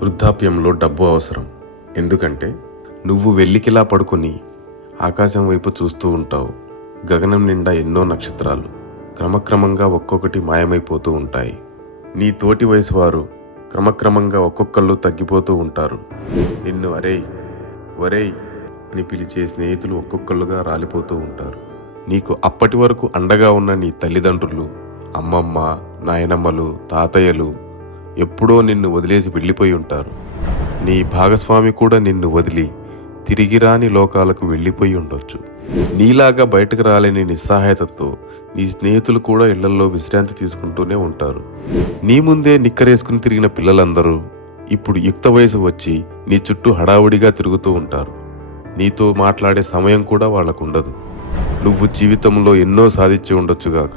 వృద్ధాప్యంలో డబ్బు అవసరం. ఎందుకంటే నువ్వు వెల్లికిలా పడుకొని ఆకాశం వైపు చూస్తూ ఉంటావు. గగనం నిండా ఎన్నో నక్షత్రాలు క్రమక్రమంగా ఒక్కొక్కటి మాయమైపోతూ ఉంటాయి. నీ తోటి వయసు వారు క్రమక్రమంగా ఒక్కొక్కళ్ళు తగ్గిపోతూ ఉంటారు. నిన్ను అరేయ్ ఒరేయ్ అని పిలిచే స్నేహితులు ఒక్కొక్కళ్ళుగా రాలిపోతూ ఉంటారు. నీకు అప్పటి వరకు అండగా ఉన్న నీ తల్లిదండ్రులు, అమ్మమ్మ, నాయనమ్మలు, తాతయ్యలు ఎప్పుడో నిన్ను వదిలేసి వెళ్ళిపోయి ఉంటారు. నీ భాగస్వామి కూడా నిన్ను వదిలి తిరిగి రాని లోకాలకు వెళ్ళిపోయి ఉండొచ్చు. నీలాగా బయటకు రాలేని నిస్సహాయతతో నీ స్నేహితులు కూడా ఇళ్లల్లో విశ్రాంతి తీసుకుంటూనే ఉంటారు. నీ ముందే నిక్కరేసుకుని తిరిగిన పిల్లలందరూ ఇప్పుడు యుక్త వయసు వచ్చి నీ చుట్టూ హడావుడిగా తిరుగుతూ ఉంటారు. నీతో మాట్లాడే సమయం కూడా వాళ్ళకుండదు. నువ్వు జీవితంలో ఎన్నో సాధించి ఉండొచ్చుగాక,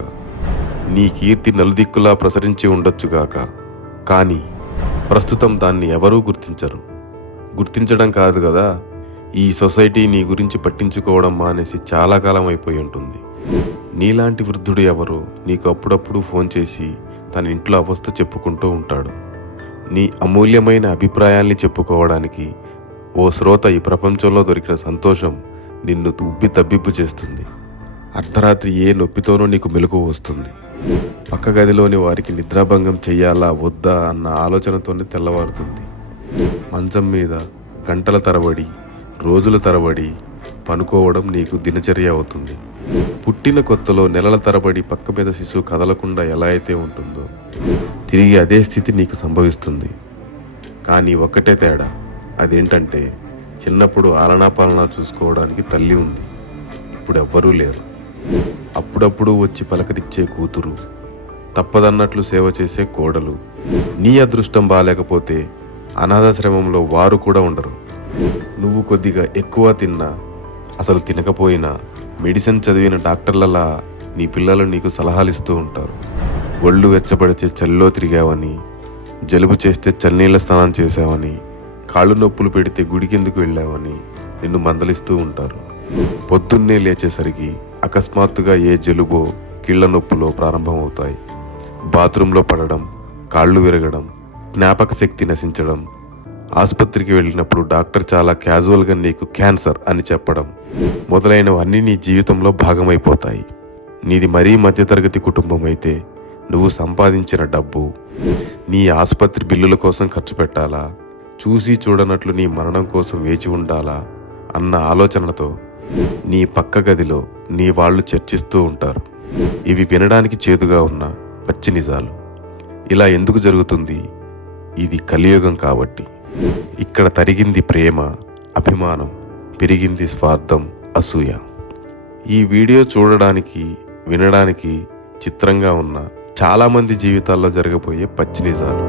నీ కీర్తి నలుదిక్కులా ప్రసరించి ఉండొచ్చుగాక. కానీ ప్రస్తుతం దాన్ని ఎవరూ గుర్తించరు. గుర్తించడం కాదు కదా, ఈ సొసైటీ నీ గురించి పట్టించుకోవడం మానేసి చాలా కాలం అయిపోయి ఉంటుంది. నీలాంటి వృద్ధుడు ఎవరో నీకు అప్పుడప్పుడు ఫోన్ చేసి తన ఇంట్లో అవస్థ చెప్పుకుంటూ ఉంటాడు. నీ అమూల్యమైన అభిప్రాయాల్ని చెప్పుకోవడానికి ఓ శ్రోత ఈ ప్రపంచంలో దొరికిన సంతోషం నిన్ను ఉబ్బి తబ్బిబ్బు చేస్తుంది. అర్ధరాత్రి ఏ నొప్పితోనూ నీకు మెలకువ వస్తుంది. పక్క గదిలోని వారికి నిద్రాభంగం చెయ్యాలా వద్దా అన్న ఆలోచనతోనే తెల్లవారుతుంది. మంచం మీద గంటల తరబడి, రోజుల తరబడి పనుకోవడం నీకు దినచర్య అవుతుంది. పుట్టిన కొత్తలో నెలల తరబడి పక్క మీద శిశువు కదలకుండా ఎలా అయితే ఉంటుందో తిరిగి అదే స్థితి నీకు సంభవిస్తుంది. కానీ ఒక్కటే తేడా, అదేంటంటే చిన్నప్పుడు ఆలనాపాలనా చూసుకోవడానికి తల్లి ఉంది, ఇప్పుడు ఎవ్వరూ లేరు. అప్పుడప్పుడు వచ్చి పలకరించే కూతురు, తప్పదన్నట్లు సేవ చేసే కోడలు. నీ అదృష్టం బాలేకపోతే అనాథాశ్రమంలో వారు కూడా ఉండరు. నువ్వు కొద్దిగా ఎక్కువ తిన్నా, అసలు తినకపోయినా మెడిసిన్ చదివిన డాక్టర్లలా నీ పిల్లలు నీకు సలహాలు ఇస్తూ ఉంటారు. ఒళ్ళు వెచ్చబడితే చలిలో తిరిగావని, జలుబు చేస్తే చన్నీళ్ళ స్నానం చేసావని, కాళ్ళు నొప్పులు పెడితే గుడికెందుకు వెళ్ళావని నిన్ను మందలిస్తూ ఉంటారు. పొద్దున్నే లేచేసరికి అకస్మాత్తుగా ఏ జలుబో కీళ్ల నొప్పులో ప్రారంభమవుతాయి. బాత్రూంలో పడడం, కాళ్ళు విరగడం, జ్ఞాపక శక్తి నశించడం, ఆసుపత్రికి వెళ్ళినప్పుడు డాక్టర్ చాలా క్యాజువల్గా నీకు క్యాన్సర్ అని చెప్పడం మొదలైనవన్నీ నీ జీవితంలో భాగమైపోతాయి. నీది మరీ మధ్యతరగతి కుటుంబం అయితే నువ్వు సంపాదించిన డబ్బు నీ ఆసుపత్రి బిల్లుల కోసం ఖర్చు పెట్టాలా, చూసి చూడనట్లు నీ మరణం కోసం వేచి ఉండాలా అన్న ఆలోచనలతో నీ పక్క గదిలో నీ వాళ్ళు చర్చిస్తూ ఉంటారు. ఇవి వినడానికి చేదుగా ఉన్న పచ్చి నిజాలు. ఇలా ఎందుకు జరుగుతుంది? ఇది కలియుగం కాబట్టి. ఇక్కడ తరిగింది ప్రేమ, అభిమానం, పెరిగింది స్వార్థం, అసూయ. ఈ వీడియో చూడడానికి, వినడానికి చిత్రంగా ఉన్న చాలామంది జీవితాల్లో జరగబోయే పచ్చి నిజాలు.